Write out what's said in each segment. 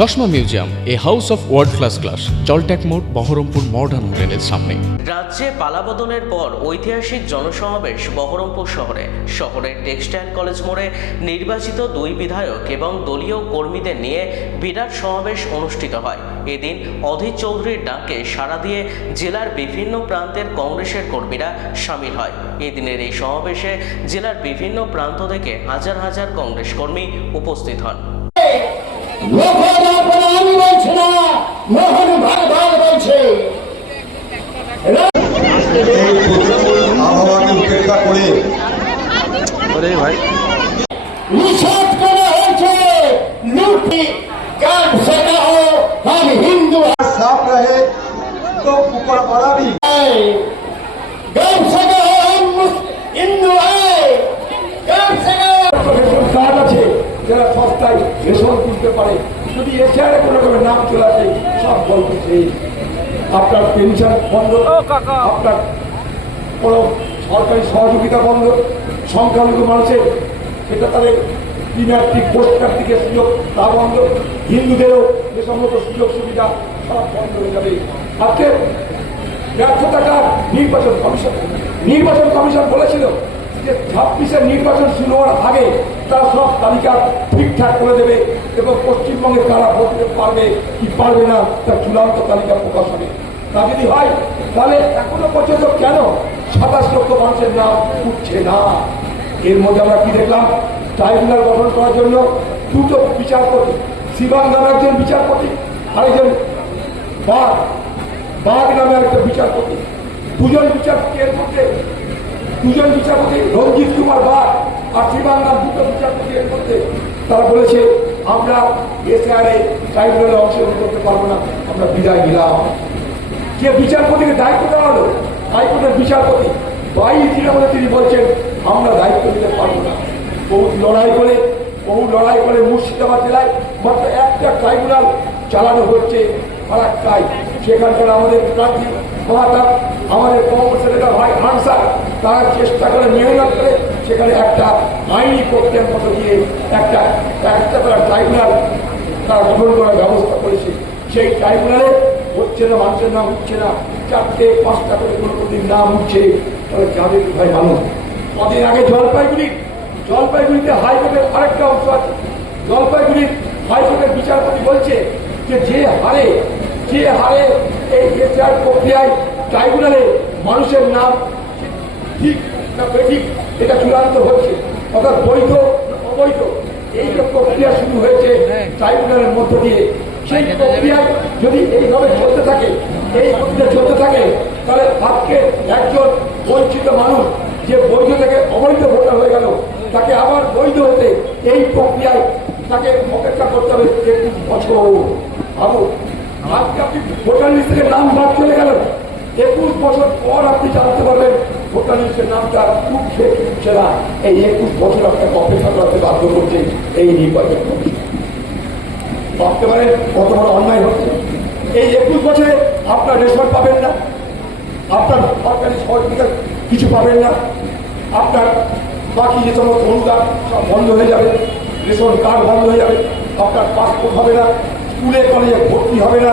চশমা museum, a house of world class, জলট্যাক মোড়, বহরমপুর মডার্ন হোটেলের সামনে। রাজ্যে পালাবদলের পর ঐতিহাসিক জনসমাবেশ বহরমপুর শহরের টেক্সটাইল কলেজ মোড়ে নির্বাচিত 2 বিধায়ক এবং দলীয় কর্মীদের নিয়ে বিরাট সমাবেশ অনুষ্ঠিত হয়। এদিন অধীর চৌধুরীর ডাকে সাড়া দিয়ে জেলার বিভিন্ন প্রান্তের কংগ্রেসের কর্মীরা সামিল হয়। এদিনের এই সমাবেশে জেলার বিভিন্ন প্রান্ত থেকে হাজার হাজার কংগ্রেস কর্মী উপস্থিত হন। আমি বলছি না, মোহন ভাগ বলছে। আবহাওয়াকে উপেক্ষা করে নিষেধ করা হয়েছে লুটি কাট সেটা हो हम हिंदू साफ रहे तो ऊपर पड़ा भी कम से हम हिंदू है कम से রেশন কার্ড আছে যারা সস্তায় রেশন তুলতে পারে, যদি এছাড়া কোনো রকমের নাম চলে আসে সব বলতেছে আপনার পেনশন বন্ধ, আপনার কোনো সরকারি সহযোগিতা বন্ধ, সংখ্যালঘু মানুষের এটা তাদের প্রিমিয়ারটিক পোস্ট প্রার্থীকের সুযোগ তা বন্ধ, হিন্দুদেরও যে সমস্ত সুযোগ সুবিধা সব বন্ধ হয়ে যাবে। আজকে ব্যর্থতাকার নির্বাচন কমিশন বলেছিল যে 26-এর নির্বাচন শুরু হওয়ার আগে তারা সব তালিকা ঠিকঠাক করে দেবে এবং পশ্চিমবঙ্গে কারা ভোট দিতে পারবে কি পারবে না তার চূড়ান্ত তালিকা প্রকাশ হবে। তা যদি হয় তাহলে এখনো পর্যন্ত কেন 27 লক্ষ মানুষের নাম উঠছে না? এর মধ্যে আমরা কি দেখলাম, ট্রাইব্যুনাল গঠন করার জন্য 2টো বিচারপতি, শিবাং নামে একজন বিচারপতি, আরেকজন বাঘ নামে আরেকটা বিচারপতি, দুজন বিচারপতি এর মধ্যে রঞ্জিত কুমার বাগ আর শিবাং নাম 2টো বিচারপতি এর মধ্যে তারা বলেছে আমরা এসআরে ট্রাইব্যুনালে অংশগ্রহণ করতে পারবো না, আমরা বিদায় নিলাম। যে বিচারপতিকে দায়িত্ব দেওয়া হলো হাইকোর্টের বিচারপতি 22 দিনের মধ্যে তিনি বলছেন আমরা দায়িত্ব নিতে পারবো না। বহু লড়াই করে মুর্শিদাবাদ জেলায় মাত্র একটা ট্রাইব্যুনাল চালানো হচ্ছে ফারাক্কায়। সেখানকার আমাদের প্রার্থী মহাতাব আমাদের কংগ্রেসের ভাই আনসার তারা চেষ্টা করে মেহনত করে সেখানে একটা আইনি প্রক্রিয়ার মতো দিয়ে একটা তারা ট্রাইব্যুনাল তারা গঠন করার ব্যবস্থা করেছে। সেই ট্রাইব্যুনালে হচ্ছে না, মানুষের নাম উঠছে না, 4টে 5টা করে কোনোদিন নাম উঠছে, তাহলে যাবে কোথায় মানুষ? কদিন আগে জলপাইগুড়িতে হাইকোর্টের আরেকটা অংশ আছে। জলপাইগুড়ির হাইকোর্টের বিচারপতি বলছে যে হারে এই বিচার প্রক্রিয়ায় ট্রাইব্যুনালে মানুষের নাম ঠিক না বেঠিক এটা চূড়ান্ত হচ্ছে, অর্থাৎ বৈধ অবৈধ এই যে প্রক্রিয়া শুরু হয়েছে ট্রাইব্যুনালের মধ্য দিয়ে, সেই প্রক্রিয়া যদি এইভাবে চলতে থাকে তাহলে আজকে একজন বঞ্চিত মানুষ যে বৈধ থেকে অবৈধ ভোটার হয়ে গেল তাকে আবার বৈধ হতে এই প্রক্রিয়ায় তাকে অপেক্ষা করতে হবে 21 বছর। ভাবো আজকে আপনি ভোটার লিস্ট থেকে নাম বাদ চলে গেল, 21 বছর পর আপনি জানতে পারবেন ভোটার লিস্টের নামটা উঠছে না। এই 21 বছর আপনাকে অপেক্ষা করতে বাধ্য করছে এই নির্বাচন। ভাবতে পারেন কত বড় অন্যায় হচ্ছে। এই 21 বছরে আপনার রেশন পাবেন না, আপনার সরকারি সহযোগিতা কিছু পাবেন না, আপনার বাকি যে সমস্ত অনুদান সব বন্ধ হয়ে যাবে, রেশন কার্ড বন্ধ হয়ে যাবে, আপনার পাসপোর্ট হবে না, স্কুলে কলেজে ভর্তি হবে না,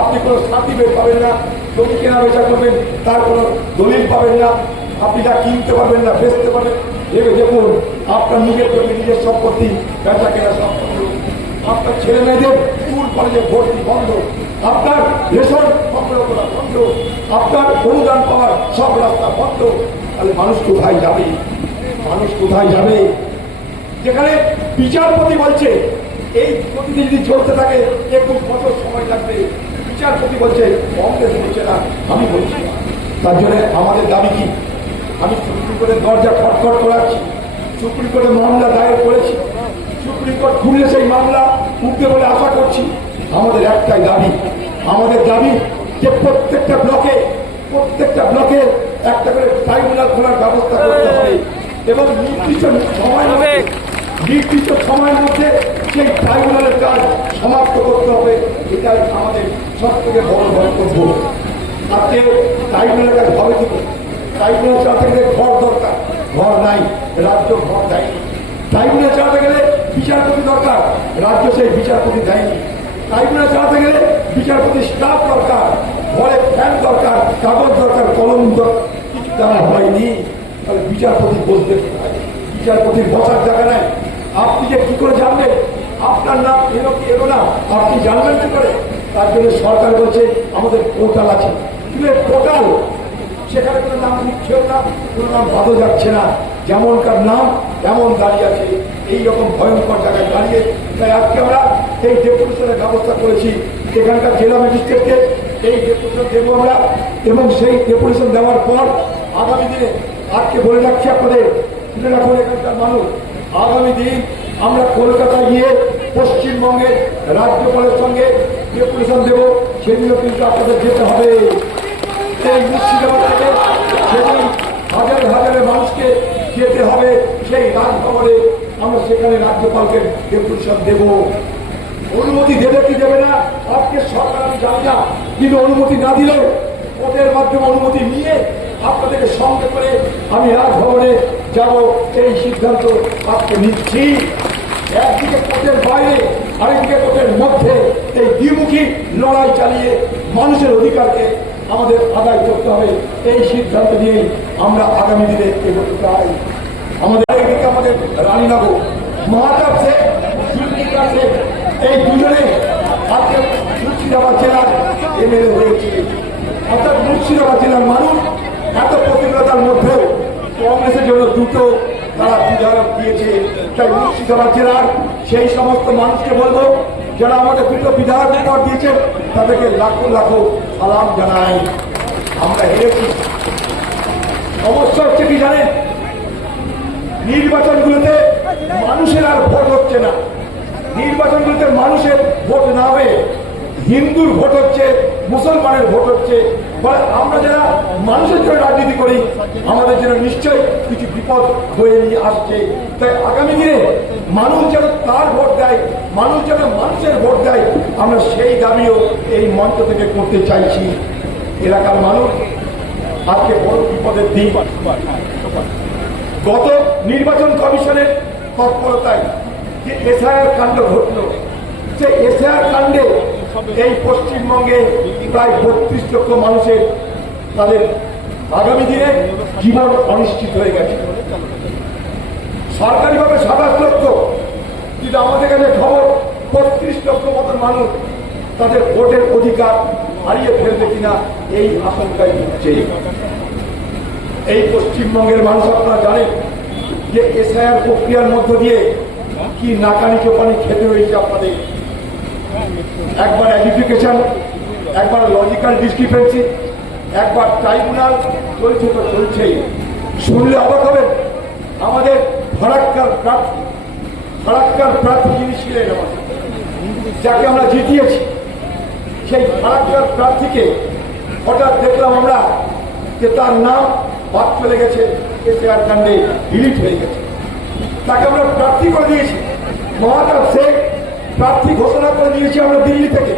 আপনি কোনো সার্টিফিকেট পাবেন না, জমি কেনা বেচা করবেন তার কোনো দলিল পাবেন না, আপনি যা কিনতে পারবেন না বেচতে পারবেন। ভেবে দেখুন আপনার নিজের জমি নিজের সম্পত্তি বেচা কেনা সব বন্ধ, আপনার ছেলে মেয়েদের স্কুল কলেজে ভর্তি বন্ধ, আপনার রেশন সংগ্রহ করা বন্ধ, আপনার অনুদান পাওয়ার সব রাস্তা বন্ধ। তাহলে মানুষ কোথায় যাবে? যেখানে বিচারপতি বলছে এই গতিতে যদি চলতে থাকে 21 বছর সময় লাগবে, বিচারপতি বলছে, কংগ্রেস বলছে না, আমি বলছি। তার জন্য আমাদের দাবি কি? আমি সুপ্রিম কোর্টের দরজা খটখট করাচ্ছি, সুপ্রিম কোর্টে মামলা দায়ের করেছি, সুপ্রিম কোর্ট খুললে সেই মামলা উঠবে বলে আশা করছি। আমাদের একটাই দাবি, যে প্রত্যেকটা ব্লকে একটা করে ট্রাইব্যুনাল খোলার ব্যবস্থা করতে হবে এবং নির্দিষ্ট সময়ের মধ্যে সেই ট্রাইব্যুনালের কাজ সমাপ্ত করতে হবে। এটাই আমাদের সব থেকে বড় বক্তব্য। আজকে ট্রাইব্যুনালের কাজ হবে কি? ট্রাইব্যুনাল চালাতে গেলে ঘর দরকার, ঘর নাই, রাজ্য ঘর দেয়নি। ট্রাইব্যুনাল চালাতে গেলে বিচারপতি দরকার, রাজ্য সেই বিচারপতি দেয়নি। ট্রাইব্যুনাল চালাতে গেলে বিচারপতি স্টাফ দরকার, ঘরে ফ্যান দরকার, কাগজ দরকার, কলম দেওয়া হয়নি। তাহলে বিচারপতি বসবে কোথায়? বিচারপতির বসার জায়গা নাই। আপনি যে কি করে জানবেন আপনার নাম এলো কি এলো না? আপনি জানবেন কি করে? তার জন্য সরকার বলছে আমাদের পোর্টাল আছে, কিন্তু পোর্টাল সেখানে কোনো নাম লিখছেও না, কোনো নাম বাদও যাচ্ছে না, যেমনকার নাম তেমন দাঁড়িয়ে আছে। এইরকম ভয়ঙ্কর জায়গায় দাঁড়িয়ে তাই আজকে আমরা এই ডেপুটেশনের ব্যবস্থা করেছি। এখানকার জেলা ম্যাজিস্ট্রেটকে এই ডেপুটেশন দেবো আমরা, এবং সেই ডেপুটেশন দেওয়ার পর আগামী দিনে আজকে বলে রাখছি আপনাদের, শুনে রাখুন এখানকার মানুষ, আগামী দিন আমরা কলকাতায় গিয়ে পশ্চিমবঙ্গের রাজ্যপালের সঙ্গে ডেপুটেশন দেব, সেদিনও কিন্তু আপনাদের যেতে হবে। এই মুর্শিদাবাদ থেকে সেদিন হাজার হাজারের মানুষকে যেতে হবে সেই রাজভবনে, আমরা সেখানে রাজ্যপালকে ডেপুটেশন দেব। অনুমতি দেবে কি দেবে না আজকে সরকার আমি জানি না, কিন্তু অনুমতি না দিলেও কোর্টের মাধ্যমে অনুমতি নিয়ে আপনাদেরকে সঙ্গে করে আমি রাজভবনে যাব, এই সিদ্ধান্ত আজকে নিচ্ছি। একদিকে কোর্টের বাইরে, আরেকদিকে কোর্টের মধ্যে এই দ্বিমুখী লড়াই চালিয়ে মানুষের অধিকারকে আমাদের আদায় করতে হবে। এই সিদ্ধান্ত নিয়ে আমরা আগামী দিনে এগোতে চাই। আমাদের একদিকে আমাদের রানীনগর মহাতাব শেখ, জুলফিকার শেখ, এই দুজনে আজকে মুর্শিদাবাদ জেলার এমএলএ হয়েছে। অর্থাৎ মুর্শিদাবাদ জেলার মানুষ এত প্রতিকূলতার মধ্যেও কংগ্রেসের জন্য দুটো তারা বিধায়ক দিয়েছে। তাই মুর্শিদাবাদ জেলার সেই সমস্ত মানুষকে বলবো যারা আমাদের দুটো বিধায়ক উপহার দিয়েছে, তাদেরকে লাখো লাখো সালাম জানাই। আমরা হেরেছি। সমস্যা হচ্ছে কি জানেন, নির্বাচনগুলোতে মানুষের আর ভোট হচ্ছে না। নির্বাচনগুলোতে মানুষের ভোট না হবে, হিন্দুর ভোট হচ্ছে, মুসলমানের ভোট হচ্ছে। আমরা যারা মানুষের জন্য রাজনীতি করি, আমাদের জন্য নিশ্চয়ই কিছু বিপদ হয়ে নিয়ে আসছে। তাই আগামী দিনে মানুষ যেন তার ভোট দেয়, মানুষ যেন মানুষের ভোট দেয়, আমরা সেই দাবিও এই মঞ্চ থেকে করতে চাইছি। এলাকার মানুষ আজকে বড় বিপদের দিন। গত নির্বাচন কমিশনের তৎপরতায় যে এসআইআর কাণ্ড ঘটল, যে এসআইআর কাণ্ডে এই পশ্চিমবঙ্গে প্রায় 32 লক্ষ মানুষের তাদের আগামী দিনে জীবন অনিশ্চিত হয়ে গেছে। সরকারিভাবে 27 লক্ষ, কিন্তু আমাদের কাছে খবর 32 লক্ষ মতন মানুষ তাদের ভোটের অধিকার হারিয়ে ফেলবে কিনা এই আশঙ্কায় ভুগছে। এই পশ্চিমবঙ্গের মানুষ আপনারা জানেন যে এসআইআর প্রক্রিয়ার মধ্য দিয়ে কি নাকানি চোপানি খেতে হয়েছে আপনাদের। একবার এডুকেশন, একবার লজিক্যাল ডিসক্রিপেন্সি, একবার ট্রাইব্যুনাল, চলছে তো চলছেই। শুনলে অবাক হবেন, আমাদের ফারাক্কার প্রার্থী যিনি ছিলেন আমাদের, যাকে আমরা জিতিয়েছি, সেই ফারাক্কার প্রার্থীকে হঠাৎ দেখলাম আমরা যে তার নাম বাদ চলে গেছে, এসআইআর কাণ্ডে ডিলিট হয়ে গেছে। তাকে আমরা প্রার্থী করে দিয়েছি, মহাতাব শেখ প্রার্থী ঘোষণা করে দিয়েছি আমরা দিল্লি থেকে,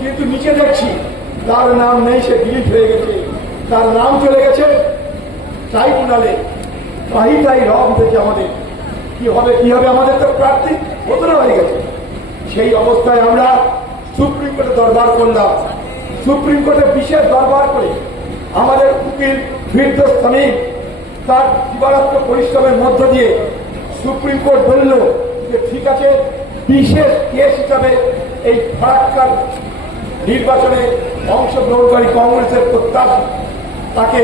কিন্তু নিচে দেখছি তার নাম নেই, সে ডিলিট হয়ে গেছে। তার নাম চলে গেছে ট্রাইব্যুনালে। তাই রব থেকে আমাদের কি হবে, আমাদের তো প্রার্থী ঘোষণা হয়ে গেছে। সেই অবস্থায় আমরা সুপ্রিম কোর্টে দরবার করলাম। সুপ্রিম কোর্টে বিশেষ দরবার করে আমাদের উকিল ফিরদৌস তামিম তার দিবারাত্র পরিশ্রমের মধ্য দিয়ে সুপ্রিম কোর্ট বলল যে ঠিক আছে, বিশেষ কেস হিসাবে এই ফারাক্কার নির্বাচনে অংশগ্রহণকারী কংগ্রেসের প্রত্যাশী তাকে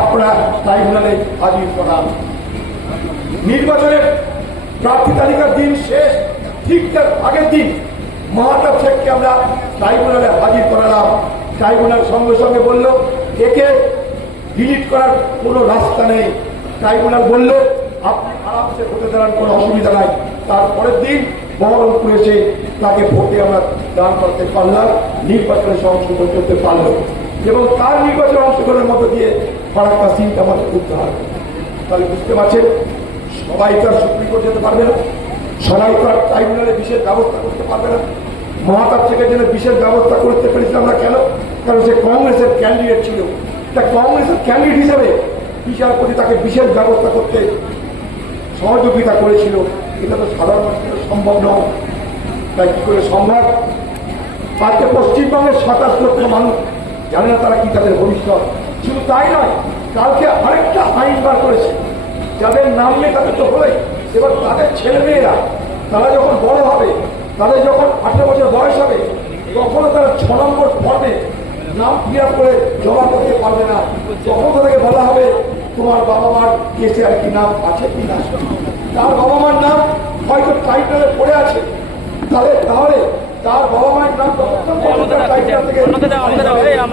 আপনারা ট্রাইব্যুনালে হাজির করান। নির্বাচনের প্রার্থী তালিকার দিন শেষ, ঠিক তার আগের দিন মহাতাব শেখকে আমরা ট্রাইব্যুনালে হাজির করালাম। ট্রাইব্যুনাল সঙ্গে সঙ্গে বলল একে ডিলিট করার কোনো রাস্তা নেই। ট্রাইব্যুনাল বলল আপনি আরামসে ভোটে দাঁড়ান, কোনো অসুবিধা নাই। তারপরের দিন বহরমপুর এসে তাকে ভোটে আমরা দান করতে পারলাম, নির্বাচনে অংশগ্রহণ করতে পারল, এবং তার নির্বাচনে অংশগ্রহণের মধ্য দিয়ে ফারাক্কা সিটটা আমাদের করতে হবে। তাহলে বুঝতে পারছেন, সবাই তো আর সুপ্রিম কোর্ট যেতে পারবে না, সবাই তো আর ট্রাইব্যুনালে বিশেষ ব্যবস্থা করতে পারবে না। মহাতাব শেখের জন্য বিশেষ ব্যবস্থা করতে পেরেছিলাম আমরা কেন? কারণ সে কংগ্রেসের ক্যান্ডিডেট ছিল। তা কংগ্রেসের ক্যান্ডিডেট হিসাবে বিচারপতি তাকে বিশেষ ব্যবস্থা করতে সহযোগিতা করেছিল। এটা তো সাধারণ মানুষের সম্ভব নয়। তাই কি করে সম্ভব? আজকে পশ্চিমবঙ্গের 27 লক্ষ মানুষ জানে না তারা কি তাদের ভবিষ্যৎ। শুধু তাই নয়, কালকে আরেকটা আইন বার করেছে, যাদের নাম নেই তাদের তো হলেই, এবার তাদের ছেলেমেয়েরা তারা যখন বড় হবে, তাদের যখন 18 বছর বয়স হবে, তখনও তারা 6 নম্বর ফর্মে নাম ফিল আপ করে জমা করতে পারবে না। তখন তাদেরকে বলা হবে তোমার বাবা মার কেসে আর কি নাম আছে কি না। তার বাবা মার নাম হয়তো টাইটেলে পড়ে আছে, তাহলে তার বাবা মায়ের নাম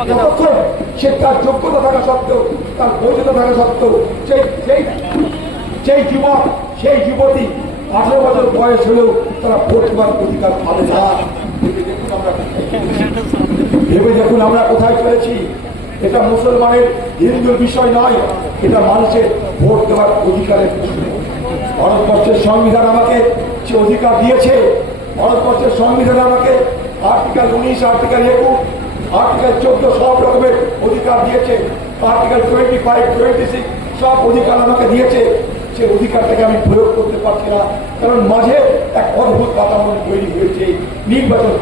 যতক্ষণ সে তার যোগ্যতা থাকা সত্ত্বেও, তার বৈধতা থাকা সত্ত্বেও সেই যুবক সেই যুবতী 18 বছর বয়স হলেও তারা ভোট দেওয়ার অধিকার পাবে না। ভেবে দেখুন আমরা কোথায় চলেছি। এটা মুসলমানের হিন্দুর বিষয় নয়, এটা মানুষের ভোট দেওয়ার অধিকারের প্রশ্ন। ভারতবর্ষের সংবিধান আমাকে সে অধিকার দিয়েছে। ভারতবর্ষের সংবিধান আমাকে আর্টিকেল 19, আর্টিকেল 21, আর্টিকেল 14 সব রকমের অধিকার দিয়েছে। আর্টিকেল 25, 26 সব অধিকার আমাকে দিয়েছে। সে অধিকারটাকে আমি প্রয়োগ করতে পারছি না, কারণ মাঝে এক অদ্ভুত বাতাবরণ তৈরি হয়েছে নির্বাচন